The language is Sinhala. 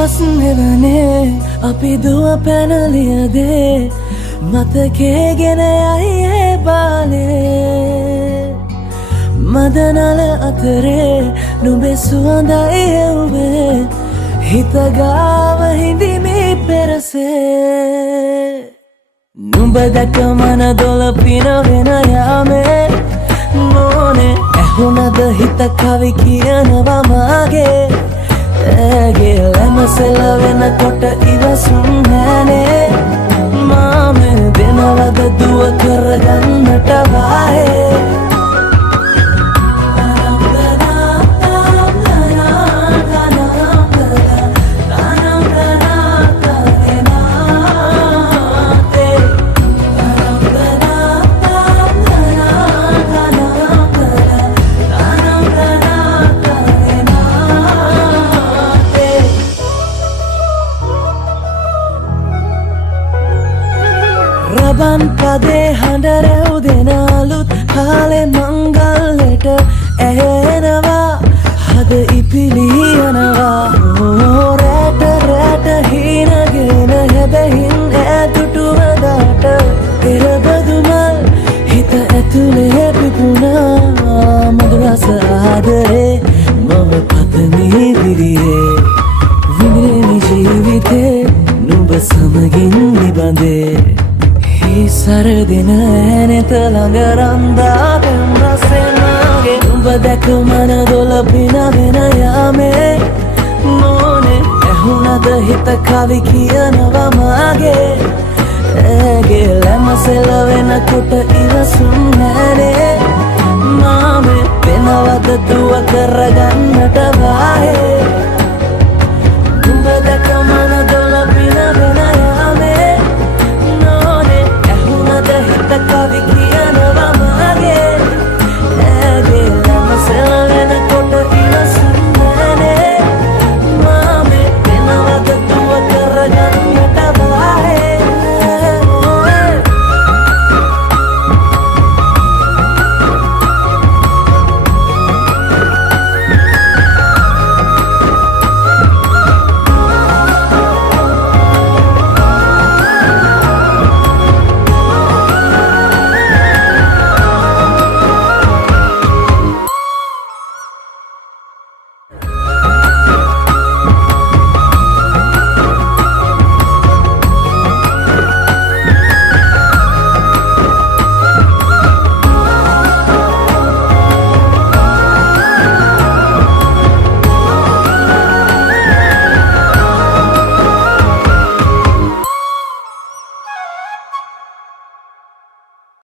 ගස්නෙවනේ අපි දුව පැනලියදේ මතකේගෙන යයි ඒ බාලේ මදනල අතරේ නුඹේ සුවඳයි එව්වේ හිතගාව හිඳිමි පෙරසේ නුඹ දැක මන දොළ පිනවෙන යාමේ නෝනේ ඇහුණද හිත කවි කියනවා මාගේ ඇගේ ලැමසෙල වෙනකොට ඉවසුම් නෑනේ මාමේ දෙනවද දුව කරගන්නට වායේ රබන් පදේ හඬ රැව් දෙනාලුත් කාලේ මංගල්ලෙට ඇහෙනවා හද ඉපිලියනවා රැට රැට හීනගෙන හැබැහින් ඈදුටුවදාට පෙරබදුමල් හිත ඇතුලේ පිපුණා මధుරස ආදරේ මම පතමි දිරියේ විඳින ජීවිතේ නුඹ සමගින් නිබඳේ සරදින ඇනෙත ළඟ රන්දා පෙම් රසෙනාගේ නුඹ දැක මන දොළ පිනවෙන යාමේ නෝනේ ඇහුණද හිත කවි කියනවා මාගේ ඇගේ ලැමසෙල වෙනකොට ඉවසුම් නෑනේ මාමේ වෙනවද දුව කරගන්නට වායේ